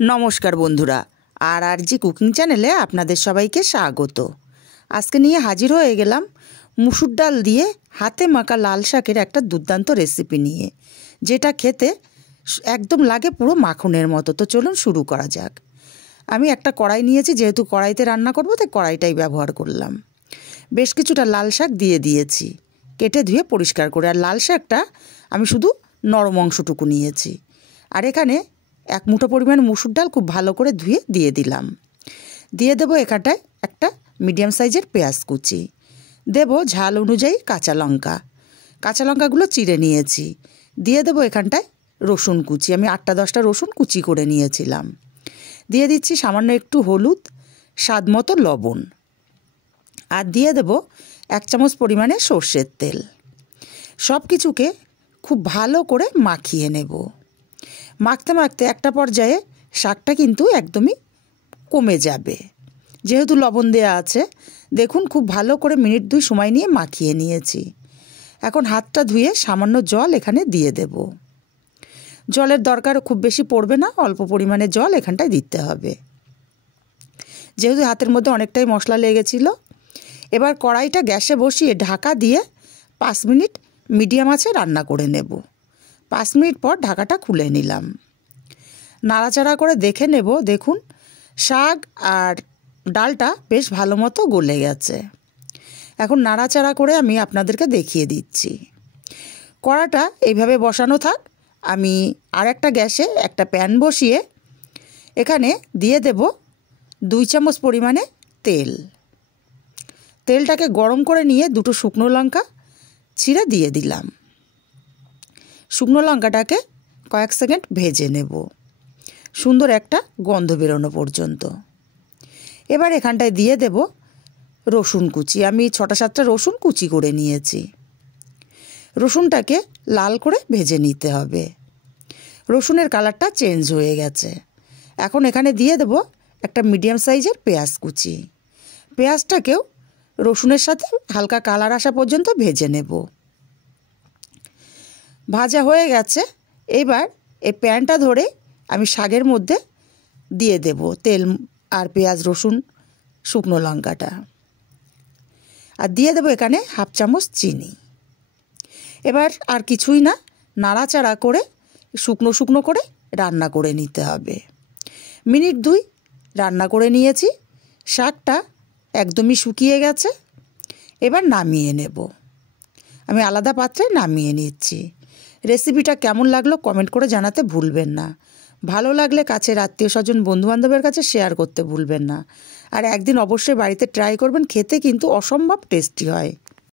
নমস্কার বন্ধুরা, আর জি কুকিং চ্যানেলে আপনাদের সবাইকে স্বাগত। আজকে নিয়ে হাজির হয়ে গেলাম মুসুর ডাল দিয়ে হাতে মাখা লাল শাকের একটা দুর্দান্ত রেসিপি নিয়ে, যেটা খেতে একদম লাগে পুরো মাখনের মতো। তো চলুন শুরু করা যাক। আমি একটা কড়াই নিয়েছি, যেহেতু কড়াইতে রান্না করবো তাই কড়াইটাই ব্যবহার করলাম। বেশ কিছুটা লাল শাক দিয়ে দিয়েছি, কেটে ধুয়ে পরিষ্কার করে। আর লাল শাকটা আমি শুধু নরম অংশটুকু নিয়েছি। আর এখানে এক মুঠো পরিমাণ মুসুর ডাল খুব ভালো করে ধুয়ে দিয়ে দিলাম। দিয়ে দেবো এখানটায় একটা মিডিয়াম সাইজের পেঁয়াজ কুচি, দেব ঝাল অনুযায়ী কাঁচা লঙ্কাগুলো চিড়ে নিয়েছি। দিয়ে দেবো এখানটায় রসুন কুচি, আমি 8-10টা রসুন কুচি করে নিয়েছিলাম। দিয়ে দিচ্ছি সামান্য একটু হলুদ, স্বাদ মতো লবণ, আর দিয়ে দেব 1 চামচ পরিমাণে সর্ষের তেল। সব কিছুকে খুব ভালো করে মাখিয়ে নেব। মাখতে মাখতে একটা পর্যায়ে শাকটা কিন্তু একদমই কমে যাবে, যেহেতু লবণ দেওয়া আছে। দেখুন খুব ভালো করে মিনিট 2 সময় নিয়ে মাখিয়ে নিয়েছি। এখন হাতটা ধুয়ে সামান্য জল এখানে দিয়ে দেব। জলের দরকার খুব বেশি পড়বে না, অল্প পরিমাণে জল এখানটায় দিতে হবে, যেহেতু হাতের মধ্যে অনেকটাই মশলা লেগেছিল। এবার কড়াইটা গ্যাসে বসিয়ে ঢাকা দিয়ে 5 মিনিট মিডিয়াম আঁচে রান্না করে নেব। 5 মিনিট পর ঢাকাটা খুলে নিলাম। নাড়াচাড়া করে দেখে নেব। দেখুন শাক আর ডালটা বেশ ভালো মতো গলে গেছে। এখন নাড়াচাড়া করে আমি আপনাদেরকে দেখিয়ে দিচ্ছি। কড়াটা এইভাবে বসানো থাক। আমি আর একটা গ্যাসে একটা প্যান বসিয়ে এখানে দিয়ে দেব 2 চামচ পরিমাণে তেল। তেলটাকে গরম করে নিয়ে 2টো শুকনো লঙ্কা ছিঁড়ে দিয়ে দিলাম। শুকনো লঙ্কাটাকে কয়েক সেকেন্ড ভেজে নেব, সুন্দর একটা গন্ধ বেরোনো পর্যন্ত। এবার এখানটায় দিয়ে দেব রসুন কুচি। আমি 6-7টা রসুন কুচি করে নিয়েছি। রসুনটাকে লাল করে ভেজে নিতে হবে। রসুনের কালারটা চেঞ্জ হয়ে গেছে। এখন এখানে দিয়ে দেব একটা মিডিয়াম সাইজের পেঁয়াজ কুচি। পেঁয়াজটাকেও রসুনের সাথে হালকা কালার আসা পর্যন্ত ভেজে নেব। ভাজা হয়ে গেছে। এবার এই প্যানটা ধরে আমি শাকের মধ্যে দিয়ে দেব তেল আর পেঁয়াজ, রসুন, শুকনো লঙ্কাটা, আর দিয়ে দেবো এখানে 1/2 চামচ চিনি। এবার আর কিছুই না, নাড়াচাড়া করে শুকনো শুকনো করে রান্না করে নিতে হবে। মিনিট 2 রান্না করে নিয়েছি। শাকটা একদমই শুকিয়ে গেছে। এবার নামিয়ে নেব। আমি আলাদা পাত্রে নামিয়ে নিচ্ছি। রেসিপিটা কেমন লাগলো কমেন্ট করে জানাতে ভুলবেন না। ভালো লাগলে কাছের আত্মীয়-স্বজন, বন্ধুবান্ধবের কাছে শেয়ার করতে ভুলবেন না। আর একদিন অবশ্যই বাড়িতে ট্রাই করবেন, খেতে কিন্তু অসম্ভব টেস্টি হয়।